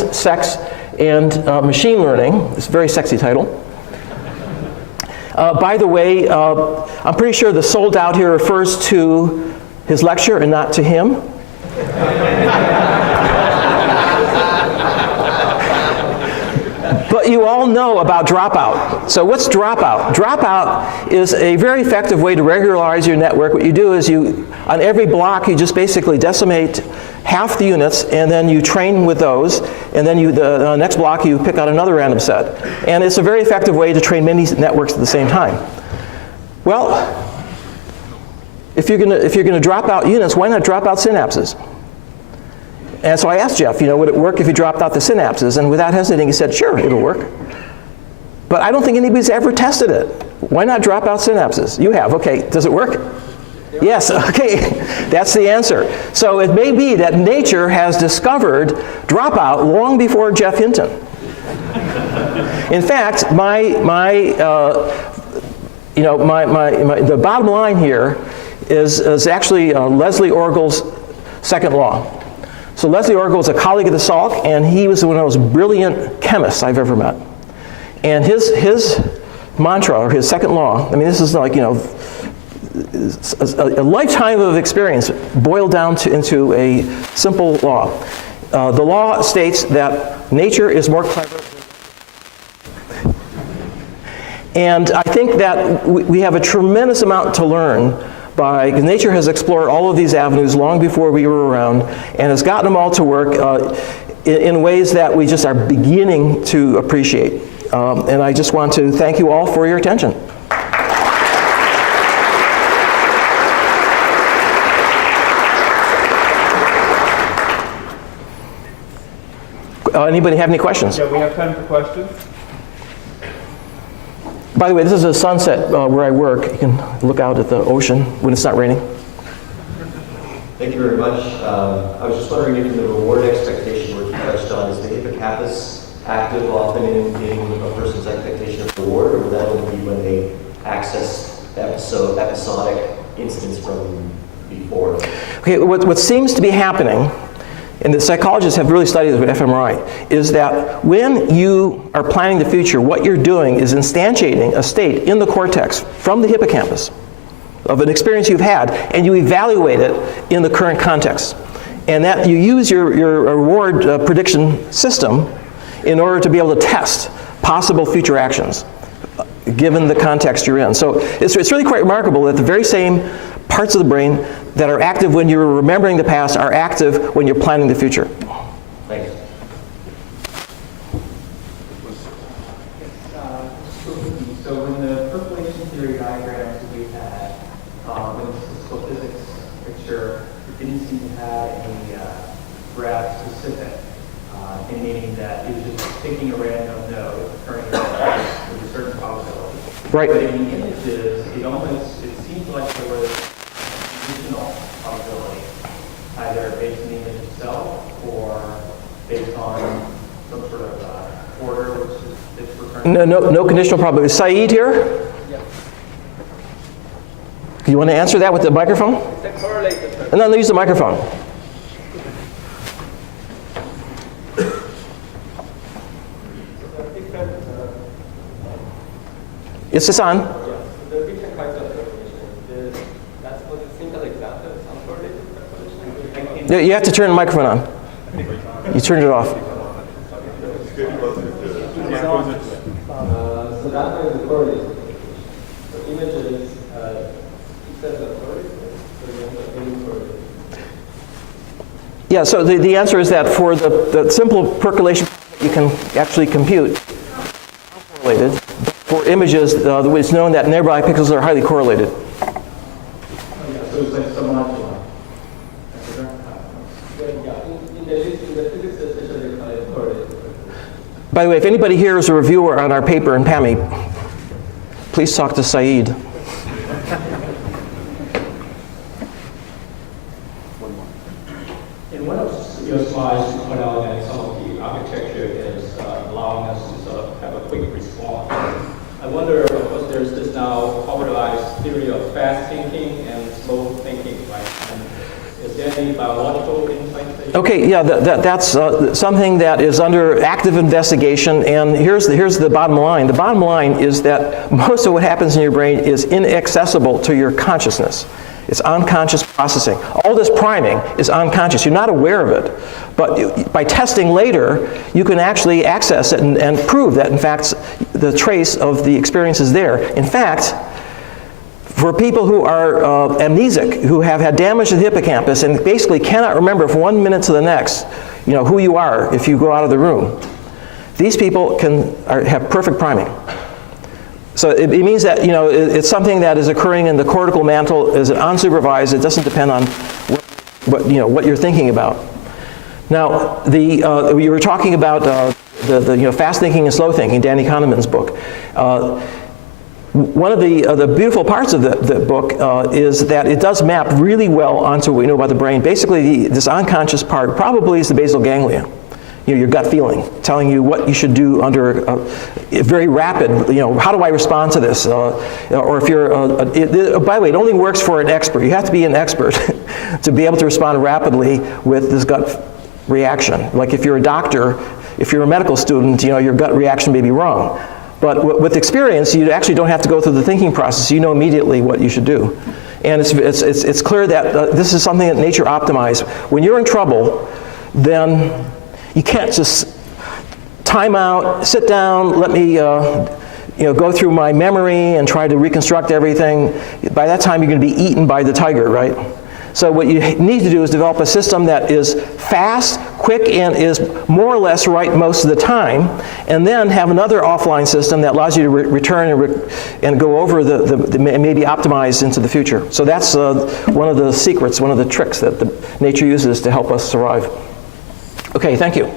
Science, Sex, and Machine Learning. It's a very sexy title. By the way, I'm pretty sure the sold out here refers to his lecture and not to him. But you all know about dropout. So what's dropout? Dropout is a very effective way to regularize your network. What you do is on every block, you just basically decimate half the units, and then you train with those, and then the next block you pick out another random set. And it's a very effective way to train many networks at the same time. Well, if you're gonna drop out units, why not drop out synapses? And so I asked Jeff, would it work if you dropped out the synapses? And without hesitating, he said, sure, it'll work. But I don't think anybody's ever tested it. Why not drop out synapses? You have, okay, does it work? Yes, okay, that's the answer. So it may be that nature has discovered dropout long before Jeff Hinton. In fact, the bottom line here is actually Leslie Orgel's second law. So Leslie Orgel was a colleague of the Salk, and he was one of those brilliant chemists I've ever met. And his mantra, or his second law, I mean, this is like, a lifetime of experience boiled down into a simple law. The law states that nature is more clever. And I think that we have a tremendous amount to learn because nature has explored all of these avenues long before we were around and has gotten them all to work in ways that we just are beginning to appreciate. And I just want to thank you all for your attention. Anybody have any questions? Yeah, we have time for questions. By the way, this is a sunset where I work. You can look out at the ocean when it's not raining. Thank you very much. I was just wondering if the reward expectation which you touched on, is the hippocampus active often in a person's expectation of reward, or would that only be when they access episodic incidents from before? Okay, what seems to be happening, and the psychologists have really studied this with fMRI, is that when you are planning the future, what you're doing is instantiating a state in the cortex from the hippocampus of an experience you've had, and you evaluate it in the current context. And that you use your reward prediction system in order to be able to test possible future actions given the context you're in. So it's really quite remarkable that the very same parts of the brain that are active when you're remembering the past are active when you're planning the future. Thanks. So in the percolation theory diagrams that we had, in the statistical physics picture, it didn't seem to have any graph specific, in meaning that it was just picking a random node, turning it with a certain probability. Right. But in the images, it seemed like there was additional probability, either based on the image itself or based on some sort of order which is recurring. No conditional probability. Saeed here? Yeah. You want to answer that with the microphone? Is that correlated? No, use the microphone. Is this on? Yeah. So there are different kinds of calculation. That's what a simple example is uncorrelated calculation. You have to turn the microphone on. You turned it off. So that one is the correlated calculation. So images, pixels are correlated. So you have to correlated. Yeah, so the answer is that for the simple percolation you can actually compute correlated. For images, it's known that nearby pixels are highly correlated. So it's like submodular. In the physics especially, they call it correlated. By the way, if anybody here is a reviewer on our paper in PAMI, please talk to Saeed. In one of your slides, you point out that some of the architecture is allowing us to sort of have a quick response. I wonder, of course, there's this now popularized theory of fast thinking and slow thinking, right? And is there any biological insight that Okay, yeah, that's something that is under active investigation, and here's the bottom line. The bottom line is that most of what happens in your brain is inaccessible to your consciousness. It's unconscious processing. All this priming is unconscious. You're not aware of it. But by testing later, you can actually access it and prove that, in fact, the trace of the experience is there. In fact, for people who are amnesic, who have had damage to the hippocampus and basically cannot remember from 1 minute to the next, who you are if you go out of the room, these people have perfect priming. So it means that it's something that is occurring in the cortical mantle, is unsupervised. It doesn't depend on what you're thinking about. Now, you were talking about the fast thinking and slow thinking, Danny Kahneman's book. One of the beautiful parts of the book is that it does map really well onto what we know about the brain. Basically, this unconscious part probably is the basal ganglia. Your gut feeling, telling you what you should do under a very rapid, how do I respond to this? Or if you're, by the way, it only works for an expert. You have to be an expert to be able to respond rapidly with this gut reaction. Like if you're a doctor, if you're a medical student, your gut reaction may be wrong. But with experience, you actually don't have to go through the thinking process. You know immediately what you should do. And it's clear that this is something that nature optimized. When you're in trouble, then you can't just time out, sit down, let me go through my memory and try to reconstruct everything. By that time, you're going to be eaten by the tiger, right? So what you need to do is develop a system that is fast, quick, and is more or less right most of the time, and then have another offline system that allows you to return and go over maybe optimize into the future. So that's one of the secrets, one of the tricks that nature uses to help us survive. Okay, thank you.